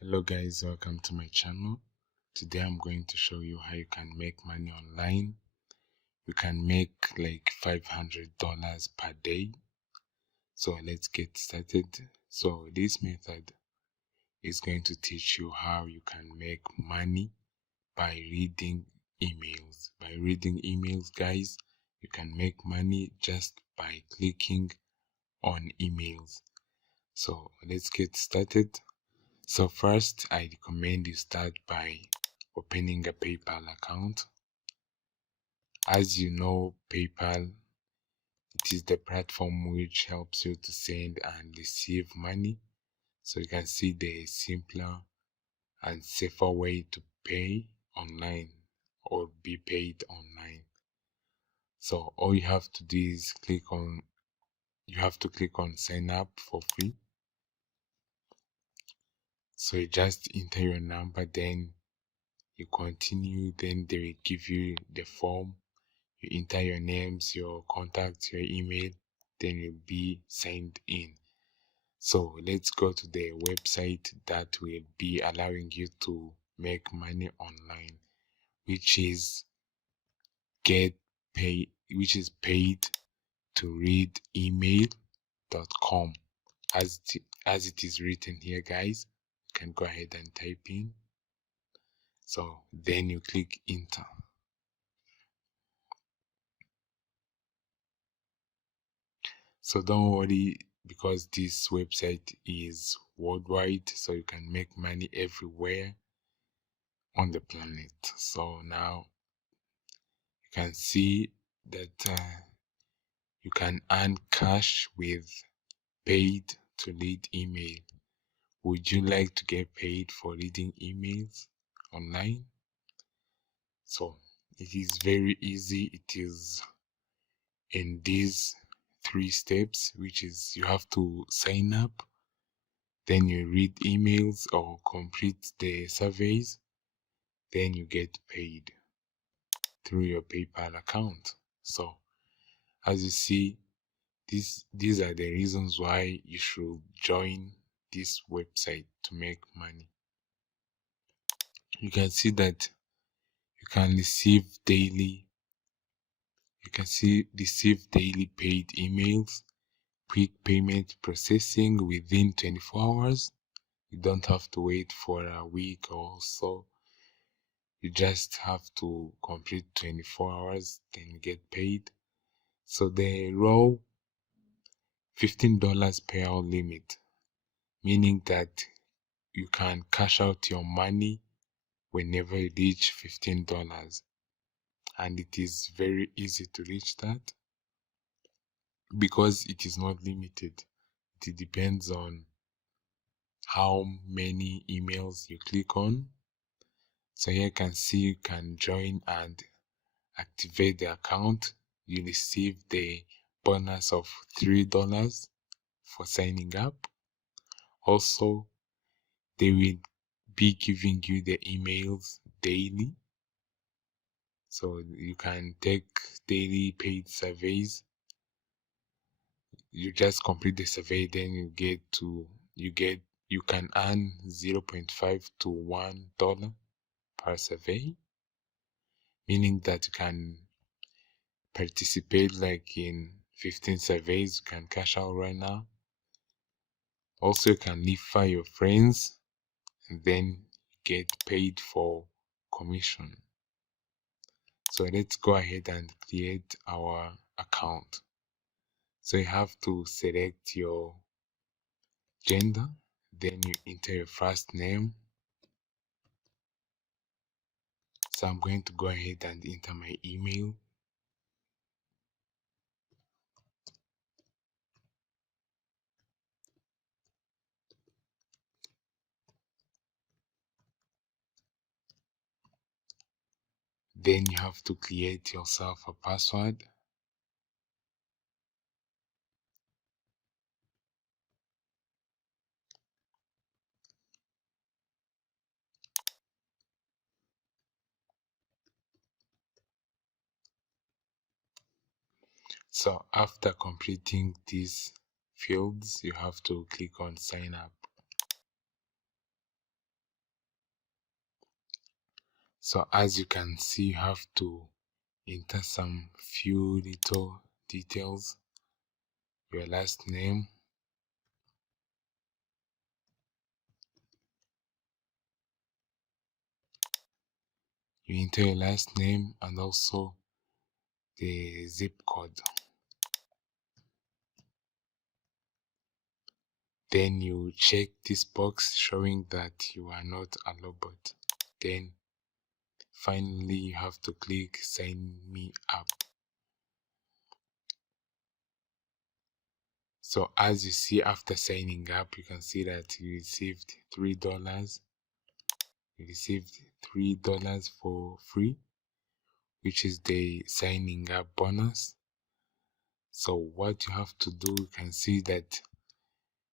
Hello guys, welcome to my channel. Today I'm going to show you how you can make money online. You can make like $500 per day. So let's get started. So this method is going to teach you how you can make money by reading emails. By reading emails, guys, you can make money just by clicking on emails. So let's get started. So first, I recommend you start by opening a PayPal account. As you know, PayPal, it is the platform which helps you to send and receive money. So you can see the simpler and safer way to pay online or be paid online. So all you have to do is click on sign up for free. So you just enter your number, then you continue, then they will give you the form. You enter your names, your contacts, your email, then you'll be signed in. So let's go to the website that will be allowing you to make money online, which is paid to read email.com. As it is written here, guys, you can go ahead and type in. So then you click enter. So don't worry, because this website is worldwide, so you can make money everywhere on the planet. So now you can see that you can earn cash with paid to read email. Would you like to get paid for reading emails online? So it is very easy. It is in these 3 steps, which is you have to sign up, then you read emails or complete the surveys, then you get paid through your PayPal account. So as you see, these are the reasons why you should join this website to make money. You can see that you can receive daily paid emails, quick payment processing within 24 hours. You don't have to wait for a week or so. You just have to complete 24 hours, then you get paid. So the raw $15 per hour limit, meaning that you can cash out your money whenever you reach $15. And it is very easy to reach that because it is not limited. It depends on how many emails you click on. So here you can see you can join and activate the account. You receive the bonus of $3 for signing up. Also, they will be giving you the emails daily. So you can take daily paid surveys. You just complete the survey, then you can earn $0.5 to $1 per survey, meaning that you can participate like in 15 surveys. You can cash out right now. Also, you can refer your friends and then get paid for commission. So let's go ahead and create our account. So you have to select your gender, then you enter your first name. So I'm going to go ahead and enter my email. Then you have to create yourself a password. So after completing these fields, you have to click on sign up. So as you can see, you have to enter some few little details. Your last name, you enter your last name and also the zip code. Then you check this box showing that you are not a robot. Then finally you have to click sign me up. So as you see, after signing up, you can see that you received $3. You received $3 for free, which is the signing up bonus. So what you have to do, you can see that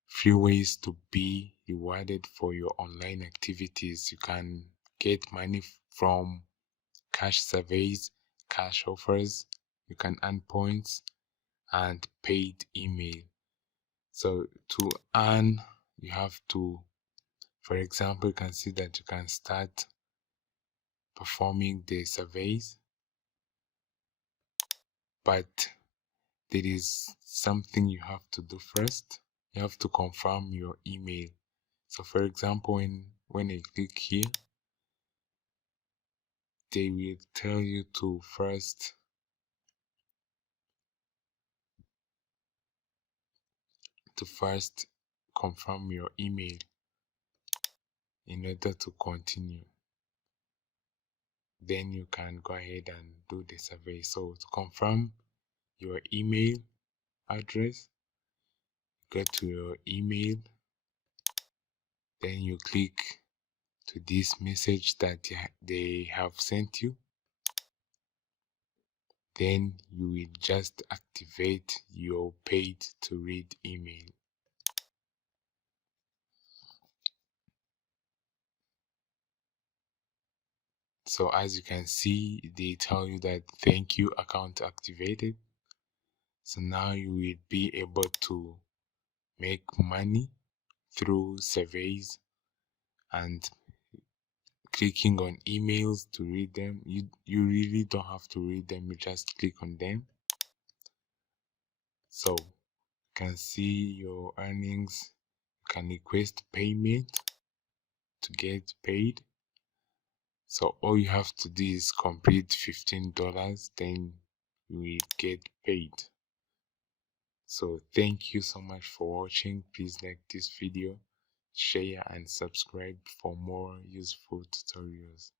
few ways to be rewarded for your online activities. You can get money from cash surveys, cash offers, you can earn points, and paid email. So to earn, you have to, for example, you can see that you can start performing the surveys, but there is something you have to do first. You have to confirm your email. So for example, when I click here, they will tell you to first confirm your email in order to continue. Then you can go ahead and do the survey. So to confirm your email address, go to your email, then you click to this message that they have sent you. Then you will just activate your paid to read email. So as you can see, they tell you that thank you, account activated. So now you will be able to make money through surveys and clicking on emails to read them. You really don't have to read them, you just click on them. So you can see your earnings. You can request payment to get paid. So all you have to do is complete $15, then you will get paid. So thank you so much for watching. Please like this video, share and subscribe for more useful tutorials.